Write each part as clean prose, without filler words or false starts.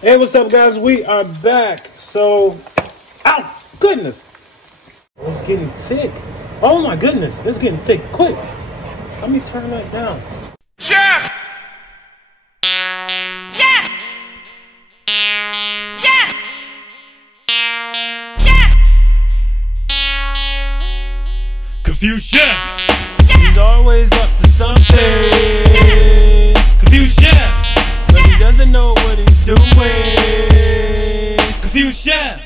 Hey, what's up, guys? We are back. So, ow, goodness. It's getting thick. Oh my goodness, it's getting thick. Quick. Let me turn that down. Chef! Chef! Chef! Chef! Confused Chef. He's always up to something. Confused Chef. But he doesn't know what he's doing. Confused Chef.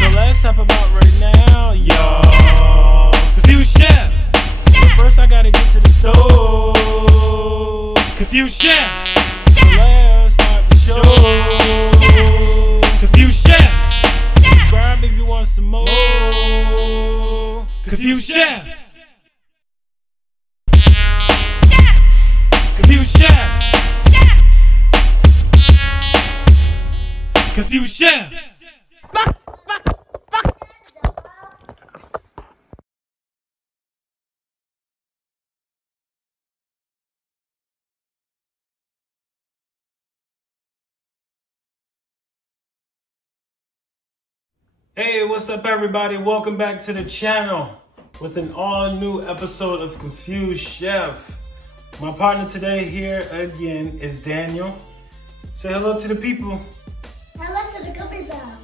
So let's talk about right now, y'all. Confused Chef. But first I gotta get to the store. Confused Chef. So let's start the show. Confused Chef. Subscribe if you want some more. Confused Chef. Confused Chef. Confused Chef. Hey, what's up, everybody? Welcome back to the channel with an all-new episode of Confused Chef. My partner today here again is Daniel. Say hello to the people. Hello to the gummy bear.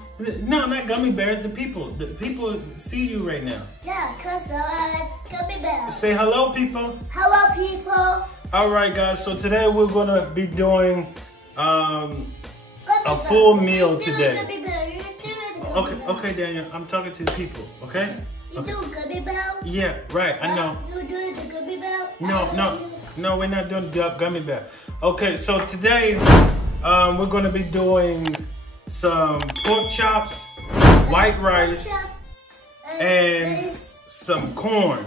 No, not gummy bears, the people. The people see you right now. Yeah, cause it's gummy bear. Say hello, people. Hello, people. All right, guys, so today we're gonna be doing Gummy a bear. full meal You do today. Gummy bear. You do the gummy bear. Okay, Daniel, I'm talking to the people, okay? You do gummy bear. Yeah, right, I know. You do the gummy bear. No, we're not doing the gummy bear. Okay, so today we're gonna be doing some pork chops, white rice, and some corn.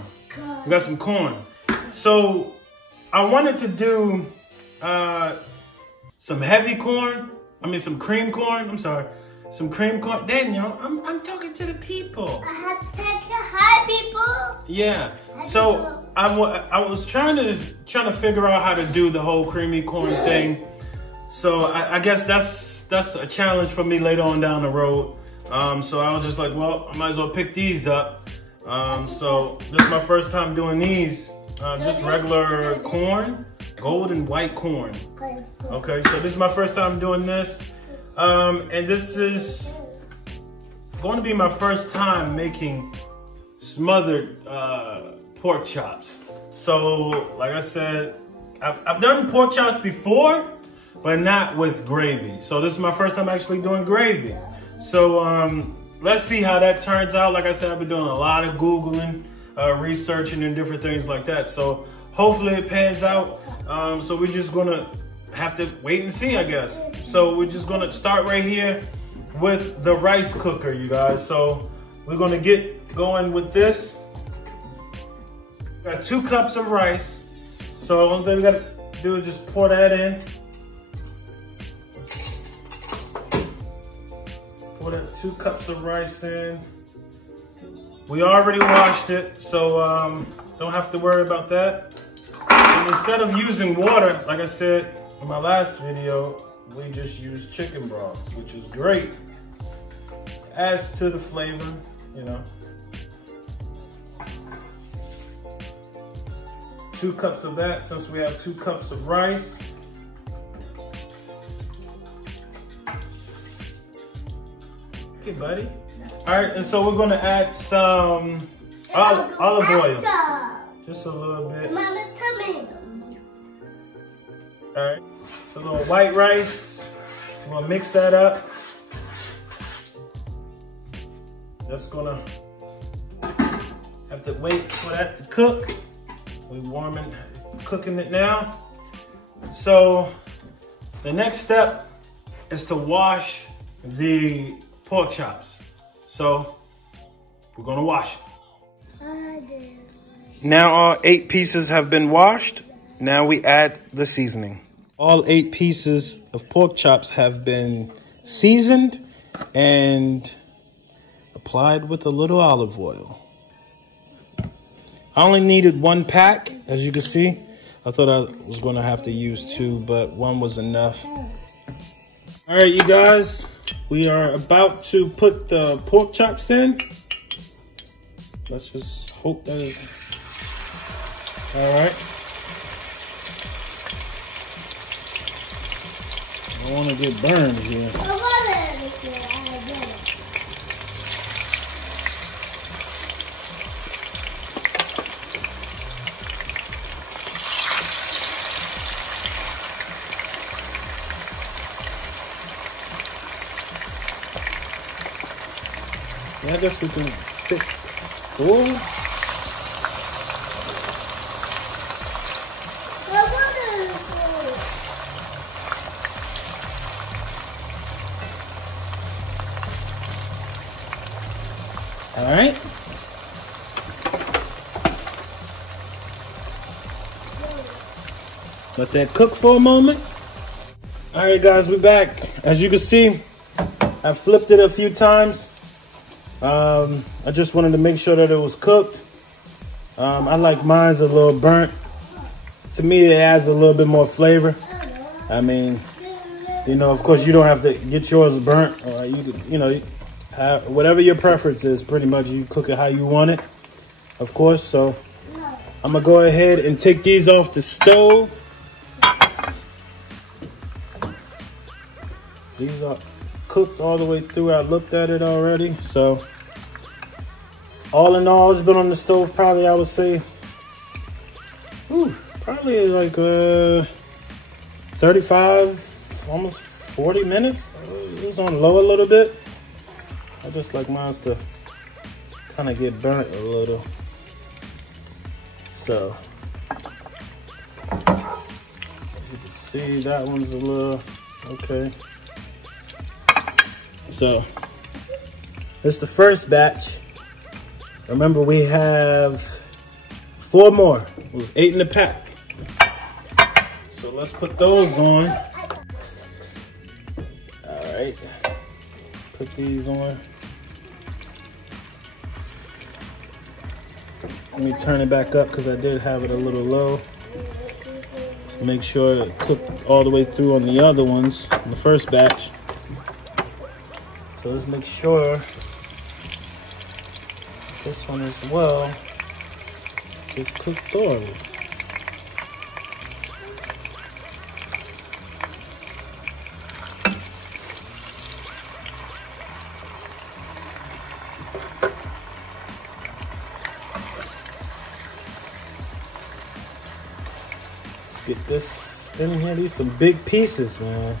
We got some corn. So I wanted to do some heavy corn. I mean some cream corn. I'm sorry, some cream corn. Daniel, I'm talking to the people. I have to take the hi, people. Yeah. So I was trying to figure out how to do the whole creamy corn thing. So I guess that's a challenge for me later on down the road. So I was just like, well, I might as well pick these up. So this is my first time doing these. Just regular corn, gold and white corn. Okay, so this is my first time doing this. And this is going to be my first time making smothered pork chops. So, like I said, I've done pork chops before, but not with gravy. So this is my first time actually doing gravy. So let's see how that turns out. Like I said, I've been doing a lot of Googling, researching and different things like that. So hopefully it pans out. So we're just gonna have to wait and see, I guess. So we're just gonna start right here with the rice cooker, you guys. So we're gonna get going with this. Got 2 cups of rice. So the only thing we gotta do is just pour that in. Pour that 2 cups of rice in. We already washed it, so don't have to worry about that. And instead of using water, like I said in my last video, we just use chicken broth, which is great. Adds to the flavor, you know. 2 cups of that, since we have 2 cups of rice. Okay, buddy. All right, and so we're gonna add some olive oil. Just a little bit. Mama, tomato. All right, so a little white rice. We're gonna mix that up. Just gonna have to wait for that to cook. We're cooking it now. So the next step is to wash the pork chops. So we're gonna wash it. Now all 8 pieces have been washed. Now we add the seasoning. All 8 pieces of pork chops have been seasoned and applied with a little olive oil. I only needed 1 pack, as you can see. I thought I was gonna have to use 2, but 1 was enough. All right, you guys, we are about to put the pork chops in. Let's just hope that is all right. I don't want to get burned here. Yeah, I guess we can fit 4. All right. Let that cook for a moment. All right, guys, we're back. As you can see, I flipped it a few times. I just wanted to make sure that it was cooked. I like mine's a little burnt. To me, it adds a little bit more flavor. I mean, you know, of course, you don't have to get yours burnt. Or you know, whatever your preference is, pretty much you cook it how you want it, of course. So I'm gonna go ahead and take these off the stove. These are cooked all the way through. I looked at it already. So all in all, it's been on the stove probably, I would say, probably like 35, almost 40 minutes. It was on low a little bit. I just like mine to kind of get burnt a little. So as you can see, that one's a little okay. So it's the first batch. Remember, we have 4 more. It was 8 in the pack. So let's put those on. All right, put these on. Let me turn it back up because I did have it a little low. Make sure it cooked all the way through on the other ones, in the first batch. So let's make sure this one as well is cooked thoroughly. Get this in here. These some big pieces, man.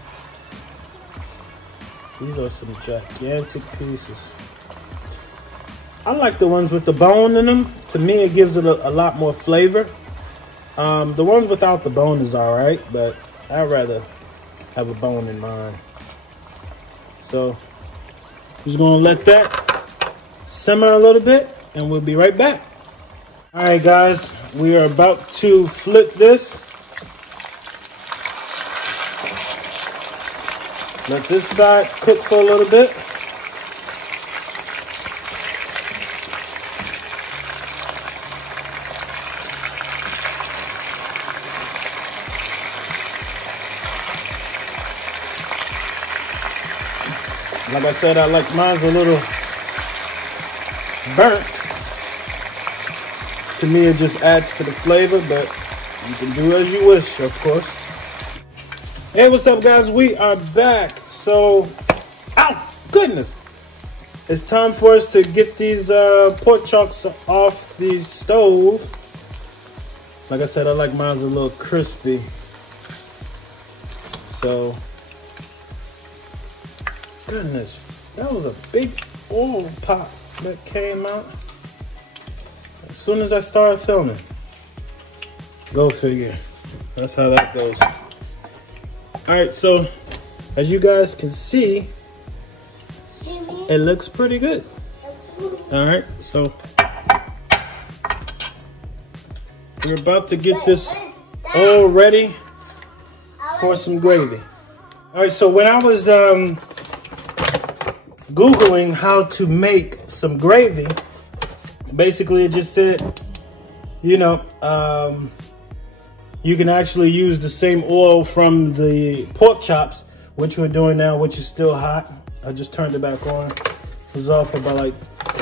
These are some gigantic pieces. I like the ones with the bone in them. To me, it gives it a lot more flavor. The ones without the bone is all right, but I'd rather have a bone in mine. So just gonna let that simmer a little bit and we'll be right back. All right, guys, we are about to flip this. Let this side cook for a little bit. Like I said, I like mine's a little burnt. To me, it just adds to the flavor, but you can do as you wish, of course. Hey, what's up, guys? We are back. So, ow, goodness. It's time for us to get these pork chops off the stove. Like I said, I like mine a little crispy. So, goodness, that was a big oil pop that came out as soon as I started filming. Go figure. That's how that goes. All right, so as you guys can see, it looks pretty good. All right, so we're about to get this all ready for some gravy. All right, so when I was Googling how to make some gravy, basically it just said, you know, you can actually use the same oil from the pork chops which we're doing now, which is still hot. I just turned it back on. It was off for about like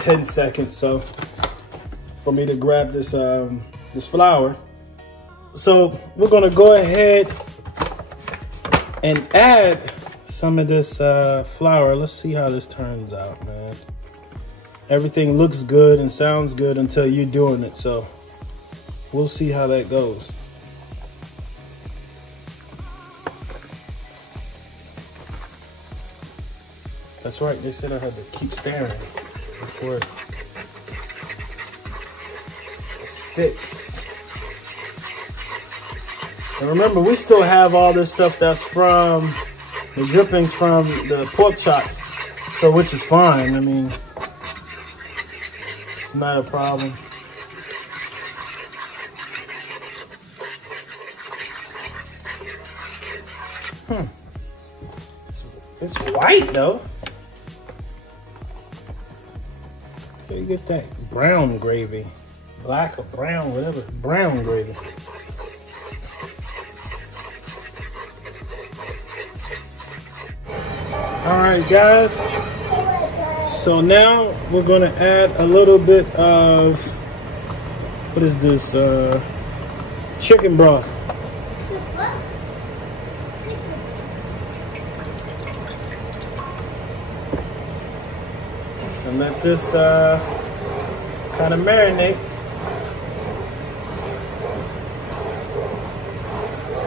10 seconds. So for me to grab this, this flour. So we're gonna go ahead and add some of this flour. Let's see how this turns out, man. Everything looks good and sounds good until you're doing it. So we'll see how that goes. That's right, they said I had to keep staring before it sticks. And remember, we still have all this stuff that's from the drippings from the pork chops, so which is fine. I mean, it's not a problem. It's white though. Where you get that brown gravy? Black or brown, whatever. Brown gravy. All right, guys. So now we're gonna add a little bit of, what is this? Chicken broth. And let this kind of marinate.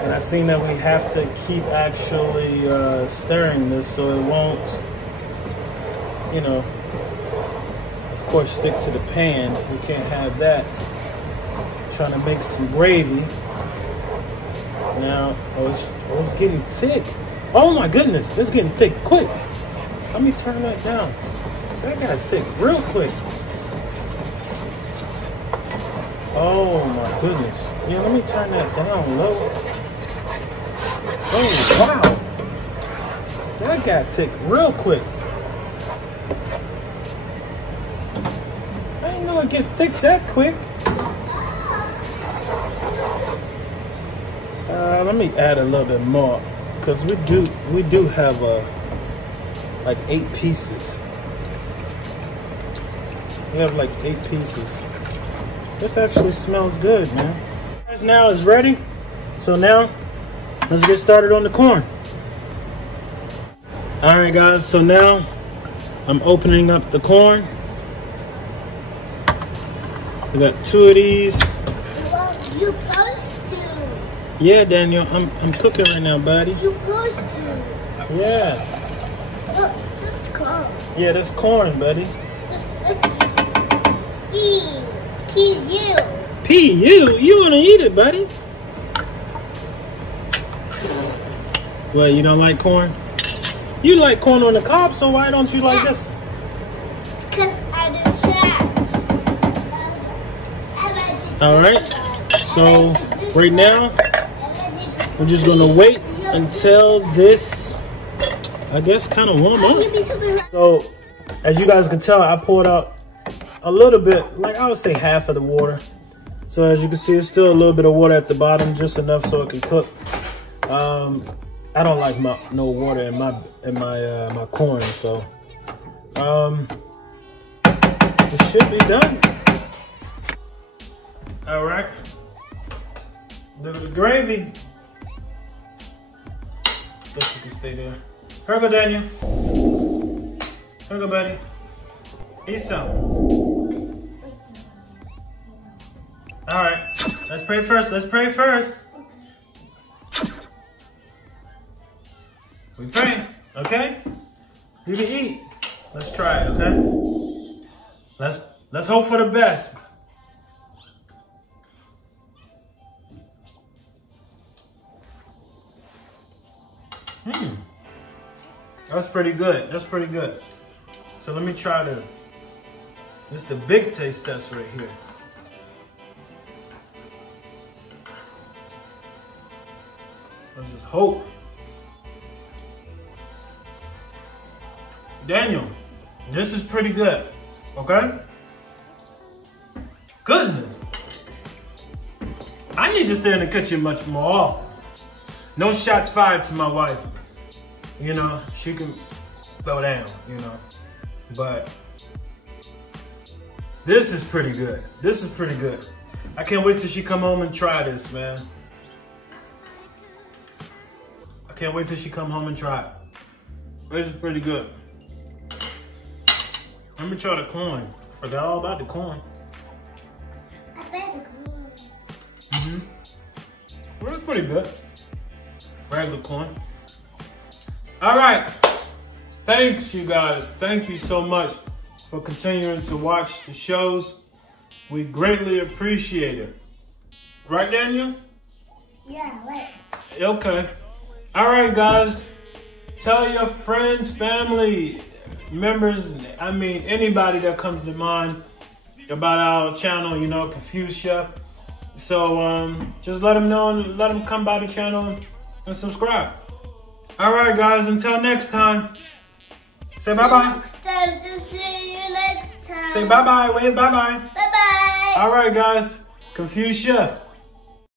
And I seen that we have to keep actually stirring this so it won't, you know, of course, stick to the pan. We can't have that. Trying to make some gravy. Now, oh, it's getting thick. Oh my goodness, it's getting thick quick. Let me turn that down. That got thick real quick. Oh my goodness. Yeah, let me turn that down low. Oh wow. That got thick real quick. I didn't know it get thick that quick. Let me add a little bit more because we do have like 8 pieces. We have like 8 pieces. This actually smells good, man. This now is ready. So now let's get started on the corn. All right, guys. So now I'm opening up the corn. We got 2 of these. You supposed to. Yeah, Daniel. I'm cooking right now, buddy. You supposed to. Yeah. Look, this is corn. Yeah, that's corn, buddy. P.U. P.U.? You want to eat it, buddy? What, you don't like corn? You like corn on the cob, so why don't you like this? Because I do shads. All right. So right now, we're just going to wait until this, I guess, kind of warm up. So as you guys can tell, I poured out a little bit, like I would say half of the water. So as you can see, it's still a little bit of water at the bottom, just enough so it can cook. I don't like no water in my corn, so it should be done. All right, look at the gravy. Guess you can stay there. Here we go, Daniel. Here we go, buddy. Eat some. All right, let's pray first. Let's pray first. We pray, okay? You can eat. Let's try it, okay? Let's hope for the best. That's pretty good. That's pretty good. So let me try this. This is the big taste test right here. Let's just hope. Daniel, this is pretty good, okay? Goodness. I need to stay in the kitchen much more often. No shots fired to my wife. you know, she can throw down, you know. But this is pretty good. This is pretty good. I can't wait till she come home and try this, man. I can't wait till she come home and try it. This is pretty good. Let me try the corn. Forgot all about the corn. I bet the corn. Well, it's pretty good. Regular corn. All right. Thanks, you guys. Thank you so much for continuing to watch the shows. We greatly appreciate it. Right, Daniel? Yeah, wait. Okay. All right, guys. Tell your friends, family, members, I mean, anybody that comes to mind about our channel, you know, Confused Chef. So just let them know and let them come by the channel and subscribe. All right, guys, until next time. Say bye-bye. Next time to see you next time. Say bye-bye. Wave bye-bye. Bye-bye. All right, guys. Confused Chef.